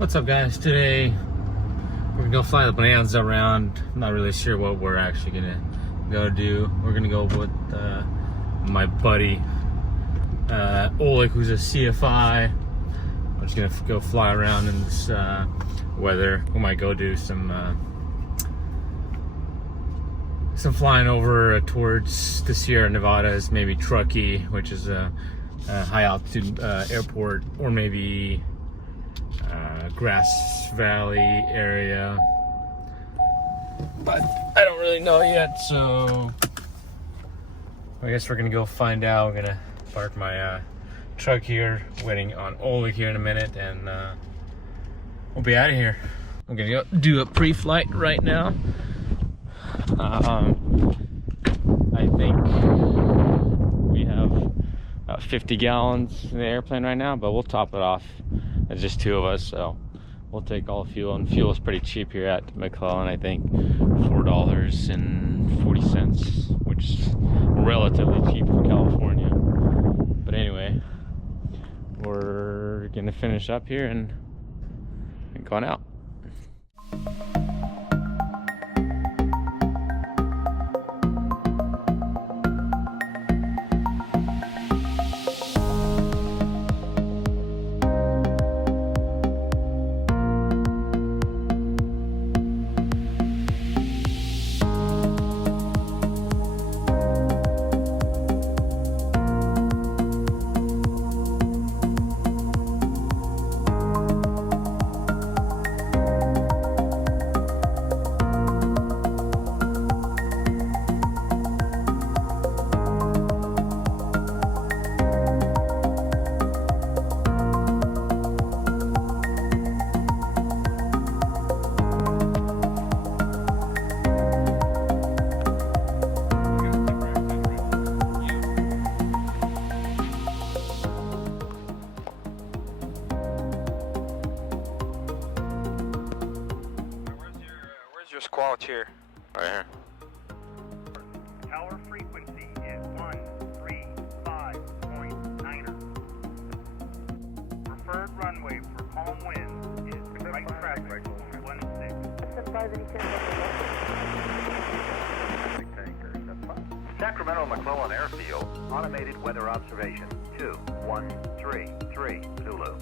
What's up, guys? Today we're gonna go fly the Bonanza around. I'm not really sure what we're actually gonna go do. We're gonna go with my buddy Oleg, who's a CFI. We're just gonna go fly around in this weather. We might go do some flying over towards the Sierra Nevadas, maybe Truckee, which is a high altitude airport, or maybe Grass Valley area, but I don't really know yet, so I guess we're gonna go find out. We're gonna park my truck here, waiting on Oleg here in a minute, and we'll be out of here. I'm gonna go do a pre-flight right now. I think we have about 50 gallons in the airplane right now, but we'll top it off. It's just two of us, so we'll take all the fuel, and fuel is pretty cheap here at McClellan. I think $4.40, which is relatively cheap for California. But anyway, we're gonna finish up here and going out. Squall cheer. Right here. Tower frequency is 135.9er. Preferred runway for calm winds is right track 16. Sacramento McClellan Airfield, automated weather observation 2133 Zulu.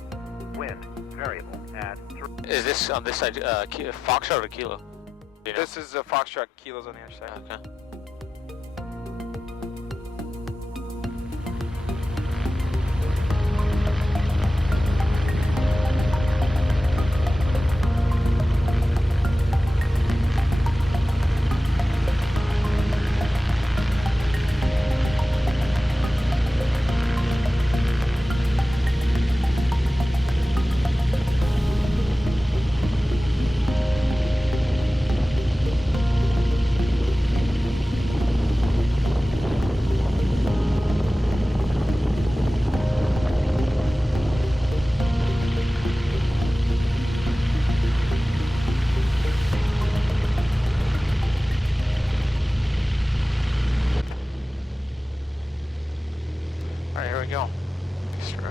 Wind variable at 3. Is this on this side Foxtrot or Kilo? You know? This is a Foxtrot, Kilo's on the other side. Okay. Alright, here we go. Straight.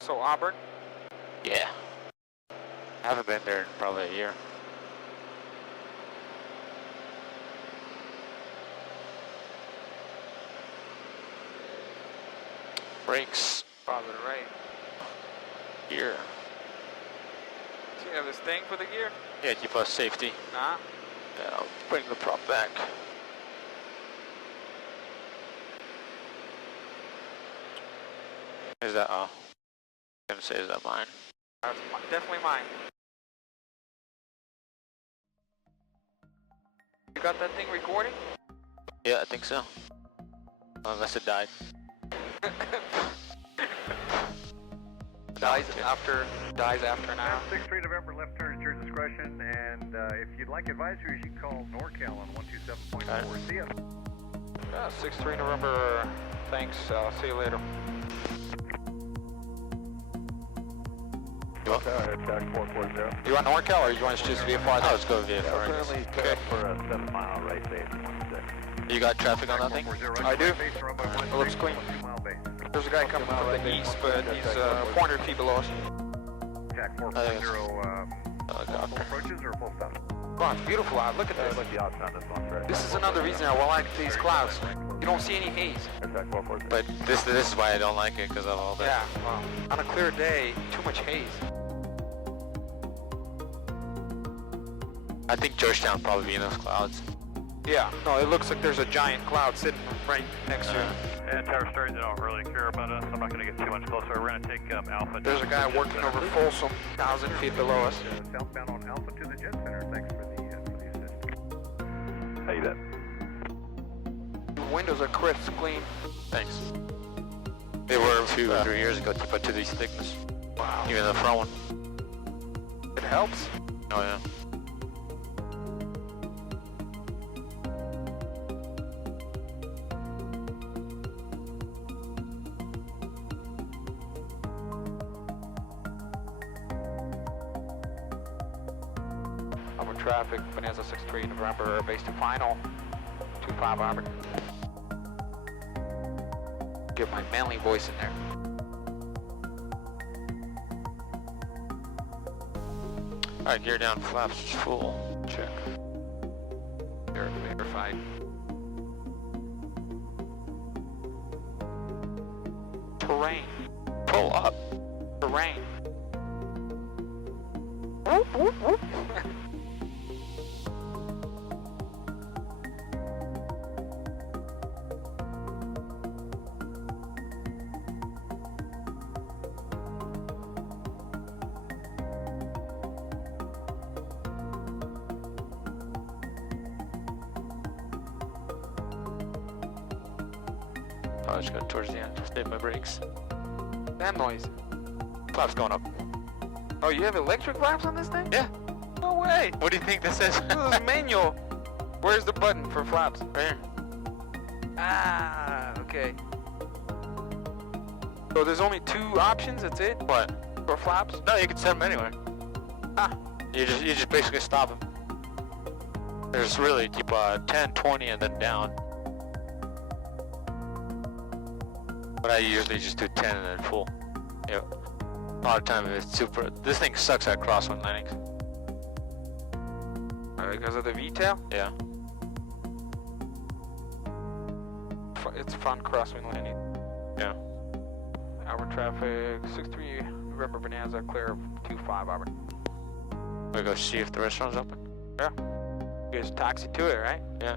So Auburn? Yeah. I haven't been there in probably a year. Brakes. Probably right. Gear. So you have this thing for the gear? Yeah, keep us safety. Nah. Yeah, I'll bring the prop back. Is that, I'm gonna say, is that mine? That's definitely mine. You got that thing recording? Yeah, I think so. Unless it died. Dies after now. 63 November, left turn at your discretion, and if you'd like advisories, you can call NorCal on 127.4. See ya. Yeah, 63 November. Thanks. See you later. You want, Attack 440. you want NorCal or you want to just VFR? let's go VFR. Currently set up for a 7 mile right base 26. You got traffic on that thing? I do. It looks clean. There's a guy coming from the east, but he's 400 feet below us. Jack Oh, 440, God. full approaches or full stops? Wow, it's beautiful out. Look at this. Like the odds on this one, Fred. This is another reason I like these clouds. You don't see any haze. Attack 440. But this is why I don't like it, because of all that. Yeah, well, on a clear day, too much haze. I think Georgetown probably be in those clouds. Yeah, no, it looks like there's a giant cloud sitting right next to it. And Tower Stories, they don't really care about us. I'm not going to get too much closer. We're going to take Alpha. There's a guy working over Folsom, 1,000 feet below us. Southbound on Alpha to the Jet Center. Thanks for the assist. How you bet? The windows are crisp, clean. Thanks. They were a few 3 years ago, but to these thickness. Wow. Even the front one. It helps. Oh yeah. Over traffic, Bonanza 6-3 November, base to final, 25 Auburn. Get my manly voice in there. Alright, gear down, flaps is full. Check. Verified. Terrain. Pull up. Terrain. Whoop, whoop, whoop. Oh, just go towards the end. Save my brakes. That noise. Flaps going up. Oh, you have electric flaps on this thing? Yeah. No way. What do you think this is? This is manual. Where's the button for flaps? Right here. Ah, okay. So there's only 2 options, that's it? What? For flaps? No, you can set them anywhere. Ah. You just basically stop them. There's really keep 10, 20, and then down. But I usually just do 10 and then full. Yeah. A lot of time it's super. This thing sucks at crosswind landings. Because of the V-tail? Yeah. It's fun crosswind landing. Yeah. Auburn traffic, 6-3 November Bonanza, clear of 2-5 Auburn. We go see if the restaurant's open. Yeah. You guys taxi to it, right? Yeah.